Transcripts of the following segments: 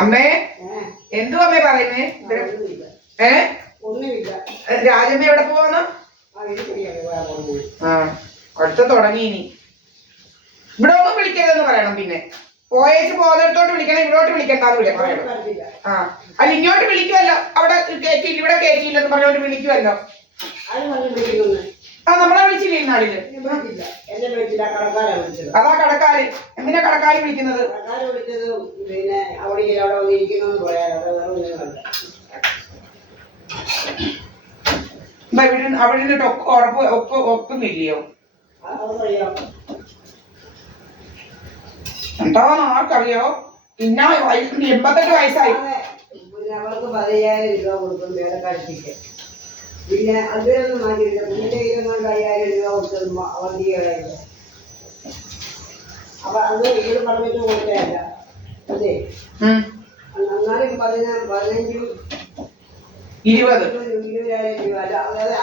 അമ്മേ എന്തു അമ്മേ പറയുന്നേ? രാജമ്മ എവിടെ പോവാന്നോ? ആ അടുത്ത തുടങ്ങി. ഇനി ഇവിടെ ഒന്നും വിളിക്കരുതെന്ന് പറയണം. പിന്നെ പോയേച്ച് പോകുന്നിടത്തോട്ട് വിളിക്കണം, ഇവിടോട്ട് വിളിക്കണ്ടെന്ന് പറയണം. ആ അല്ല ഇങ്ങോട്ട് വിളിക്കുമല്ലോ, അവിടെ കേറ്റിയില്ല ഇവിടെ കേറ്റിയില്ലെന്ന് പറഞ്ഞോണ്ട് വിളിക്കുമല്ലോ. ആ നമ്മളെ വിളിച്ചില്ലേ ഇന്നാളില്? അതാ കടക്കാര്. എന്തിനാ കടക്കാര് വിളിക്കുന്നത്? അവിടെ നിന്നിട്ട് ഒക്കുന്നില്ലയോ? എന്താന്ന് ആർക്കറിയോ? പിന്നെ 88 വയസ്സായി. അവർക്ക് 15,000 രൂപ കൊടുക്കും വേലക്കാഴ്ചക്ക്. പിന്നെ അതിലൊന്നും മാറ്റിയില്ല. പിന്നെ 25,000 രൂപ കൊടുത്തത് വണ്ടികളായില്ല. അപ്പൊ അത് വീട് പറഞ്ഞിട്ട് കൊടുത്തതല്ല അതെ. എന്നാലും 15 20,000 രൂപ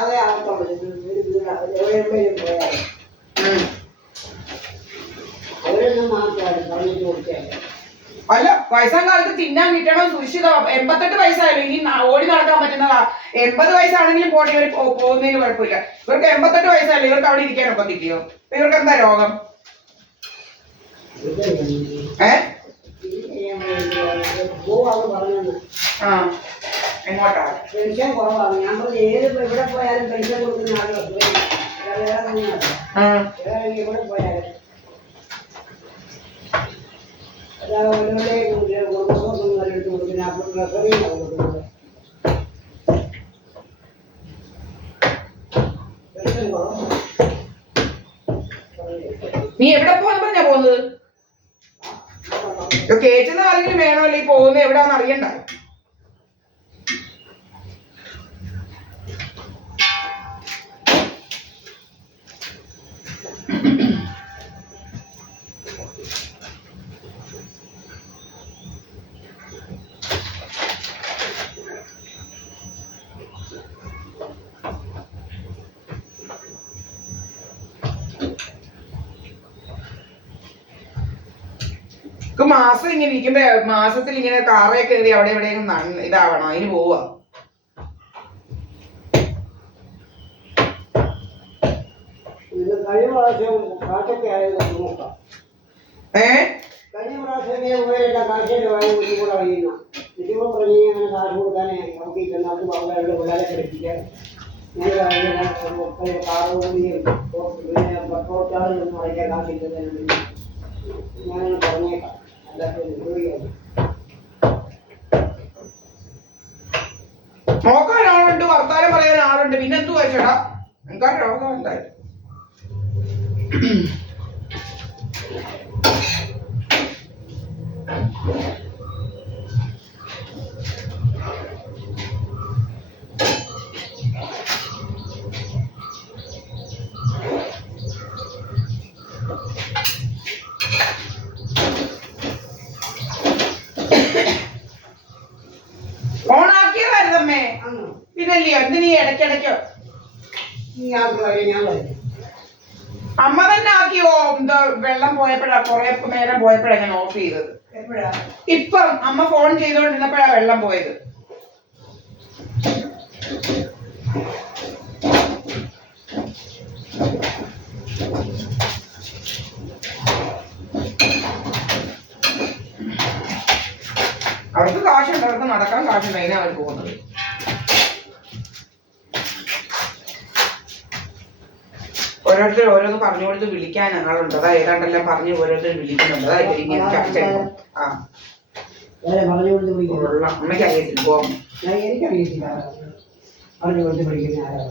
അതേ ആവത്തുള്ളൂ. എവിടെയെങ്കിലും പോയാൽ അവരൊന്നും മാത്രമാണ് പറഞ്ഞിട്ട് കൊടുത്തതല്ല. അല്ല വയസ്സാം കാലത്ത് തിന്നാൻ കിട്ടണം സുരക്ഷിതം. 88 വയസ്സായാലും ഇനി ഓടി നടക്കാൻ പറ്റുന്നതാ. 80 വയസ്സാണെങ്കിലും പോട്ടെ, ഇവർ പോകുന്നതിന് കുഴപ്പമില്ല. ഇവർക്ക് 88 വയസ്സായാലും ഇവർക്ക് അവിടെ ഇരിക്കാനൊക്കെ തിരിയോ? ഇവർക്ക് എന്താ രോഗം? എങ്ങോട്ടാ? പെൻഷൻ കുറവാണ്. ഞാൻ പറഞ്ഞു ഏത് ഇവിടെ പോയാലും പെൻഷൻ കൊടുക്കുന്ന ആളുകൾ എവിടെ പോയാലും നീ എവിടെ പോകാൻ പറഞ്ഞാ പോകുന്നത്? കേറ്റുന്ന ആരെങ്കിലും വേണമല്ലോ ഈ പോകുന്നത് എവിടാന്ന് അറിയണ്ട. മാസം ഇങ്ങനെ ഇരിക്കുമ്പോ മാസത്തിൽ ഇങ്ങനെ കാറേ കയറി അവിടെ എവിടെയെങ്കിലും ഇതാവണം, അതിന് പോവാ. കഴിഞ്ഞ പ്രാവശ്യം കാശൊക്കെ ആയത് നോക്കാം. കഴിഞ്ഞ പ്രാവശ്യം കാശയുടെ വാങ്ങി കൂടെ കഴിയുന്ന ഇതിപ്പോ പറഞ്ഞ് അങ്ങനെ കാശ് കൊടുക്കാനേ നോക്കിയിട്ടുണ്ട്. അത് വളരെ പിള്ളേരെ പഠിപ്പിക്കാൻ ഞാൻ കാറ് കൂടിയും പിന്നെ പെട്രോൾ ചാർജ് ഒന്നും അടയ്ക്കാൻ കാശിക്കുന്നതിന് ഞാനൊന്ന് പറഞ്ഞേക്കാം. നോക്കാൻ ആളുണ്ട്, വർത്താനം പറയാൻ ആളുണ്ട്, പിന്നെന്തു വെച്ചടാ എന്താ രോഗം എന്തായാലും. ഓണാക്കിയതായിരുന്നമ്മേ. പിന്നല്ലയോ എന്തിനീ ഇടയ്ക്കിടയ്ക്കോ? അമ്മ തന്നെ ആക്കിയോ? എന്താ വെള്ളം പോയപ്പോഴാ കൊറേ നേരം പോയപ്പോഴാ ഞാൻ ഓഫ് ചെയ്തത്. ഇപ്പം അമ്മ ഫോൺ ചെയ്തോണ്ടിരുന്നപ്പോഴാ വെള്ളം പോയത്. അവർക്ക് കാശുണ്ട്, അവർക്ക് നടക്കാൻ കാശുണ്ട്, അതിനാ അവർ പോകുന്നത്. ഓരോരുത്തർ ഓരോന്ന് പറഞ്ഞു കൊടുത്ത് വിളിക്കാൻ ആളുണ്ട്. അതാ ഏതാണ്ടെല്ലാം പറഞ്ഞ് ഓരോരുത്തർ വിളിക്കുന്നുണ്ട്. അതാ ഇവരിങ്ങനെ ചർച്ച ചെയ്യുന്നു. അമ്മയ്ക്ക് അറിയത്തില്ല. എനിക്കറിയത്തില്ല പറഞ്ഞു കൊടുത്ത് വിളിക്കുന്ന ആരാ.